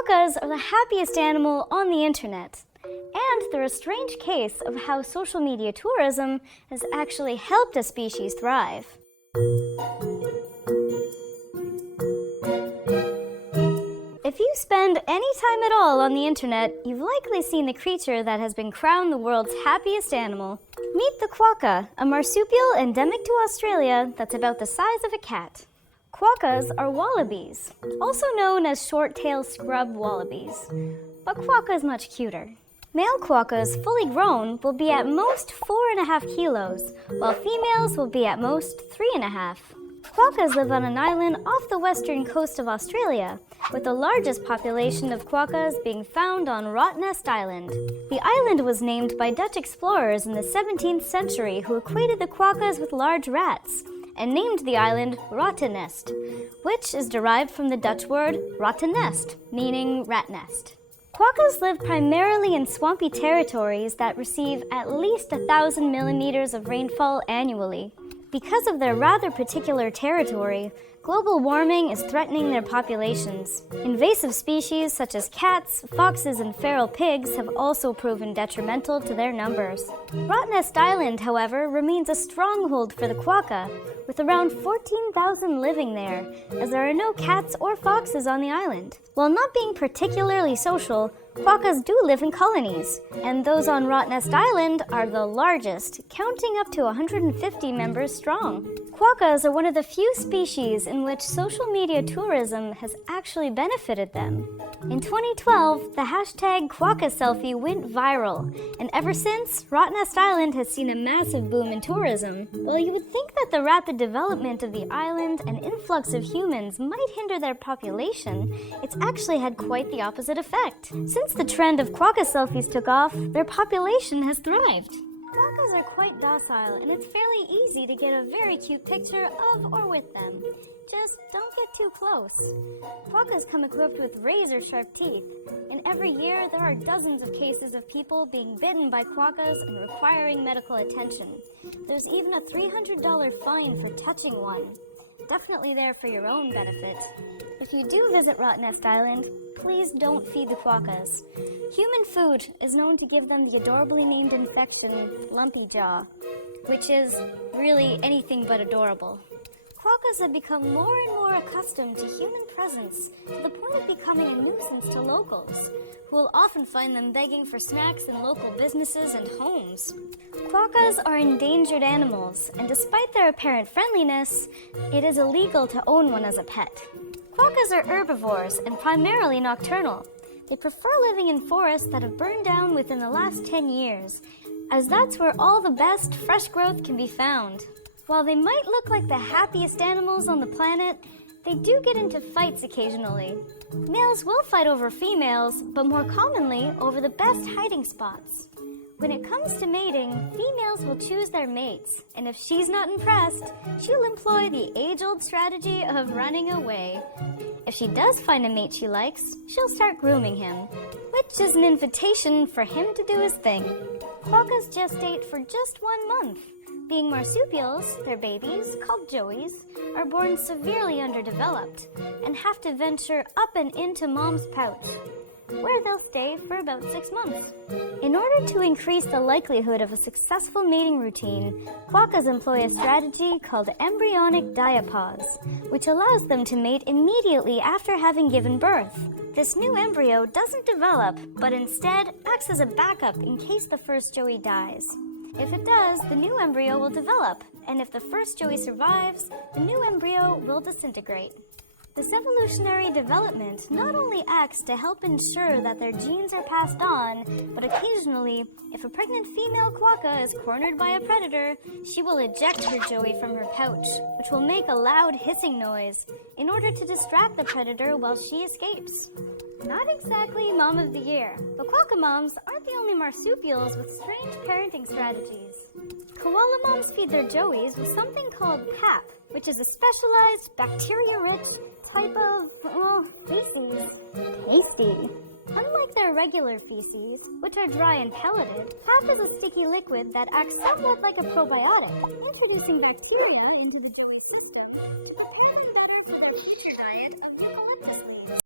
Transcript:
Quokkas are the happiest animal on the internet, and they're a strange case of how social media tourism has actually helped a species thrive. If you spend any time at all on the internet, you've likely seen the creature that has been crowned the world's happiest animal. Meet the quokka, a marsupial endemic to Australia that's about the size of a cat. Quokkas are wallabies, also known as short-tailed scrub wallabies, but quokka is much cuter. Male quokkas, fully grown, will be at most 4.5 kilos, while females will be at most 3.5. Quokkas live on an island off the western coast of Australia, with the largest population of quokkas being found on Rottnest Island. The island was named by Dutch explorers in the 17th century who equated the quokkas with large rats, and named the island Rottnest, which is derived from the Dutch word rottennest, meaning rat nest. Quokkas live primarily in swampy territories that receive at least 1,000 millimeters of rainfall annually. Because of their rather particular territory, global warming is threatening their populations. Invasive species such as cats, foxes, and feral pigs have also proven detrimental to their numbers. Rottnest Island, however, remains a stronghold for the quokka, with around 14,000 living there, as there are no cats or foxes on the island. While not being particularly social, quokkas do live in colonies, and those on Rottnest Island are the largest, counting up to 150 members strong. Quokkas are one of the few species in which social media tourism has actually benefited them. In 2012, the hashtag #QuokkaSelfie went viral, and ever since, Rottnest Island has seen a massive boom in tourism. While you would think that the rapid development of the island and influx of humans might hinder their population, it's actually had quite the opposite effect. Since the trend of quokka selfies took off, their population has thrived. Quokkas are quite docile, and it's fairly easy to get a very cute picture of or with them. Just don't get too close. Quokkas come equipped with razor-sharp teeth, and every year there are dozens of cases of people being bitten by quokkas and requiring medical attention. There's even a $300 fine for touching one. Definitely there for your own benefit. If you do visit Rottnest Island, please don't feed the quokkas. Human food is known to give them the adorably named infection, lumpy jaw, which is really anything but adorable. Quokkas have become more and more accustomed to human presence, to the point of becoming a nuisance to locals, who will often find them begging for snacks in local businesses and homes. Quokkas are endangered animals, and despite their apparent friendliness, it is illegal to own one as a pet. Quokkas are herbivores and primarily nocturnal. They prefer living in forests that have burned down within the last 10 years, as that's where all the best fresh growth can be found. While they might look like the happiest animals on the planet, they do get into fights occasionally. Males will fight over females, but more commonly over the best hiding spots. When it comes to mating, females will choose their mates, and if she's not impressed, she'll employ the age-old strategy of running away. If she does find a mate she likes, she'll start grooming him, which is an invitation for him to do his thing. Quokkas gestate for just 1 month. Being marsupials, their babies, called joeys, are born severely underdeveloped and have to venture up and into mom's pouch, where they'll stay for about 6 months. In order to increase the likelihood of a successful mating routine, quokkas employ a strategy called embryonic diapause, which allows them to mate immediately after having given birth. This new embryo doesn't develop, but instead acts as a backup in case the first joey dies. If it does, the new embryo will develop, and if the first joey survives, the new embryo will disintegrate. This evolutionary development not only acts to help ensure that their genes are passed on, but occasionally, if a pregnant female quokka is cornered by a predator, she will eject her joey from her pouch, which will make a loud hissing noise, in order to distract the predator while she escapes. Not exactly Mom of the Year, but quokka moms aren't the only marsupials with strange parenting strategies. Koala moms feed their joeys with something called pap, which is a specialized, bacteria-rich type of, feces. Tasty. Unlike their regular feces, which are dry and pelleted, pap is a sticky liquid that acts somewhat like a probiotic, introducing bacteria into the joey's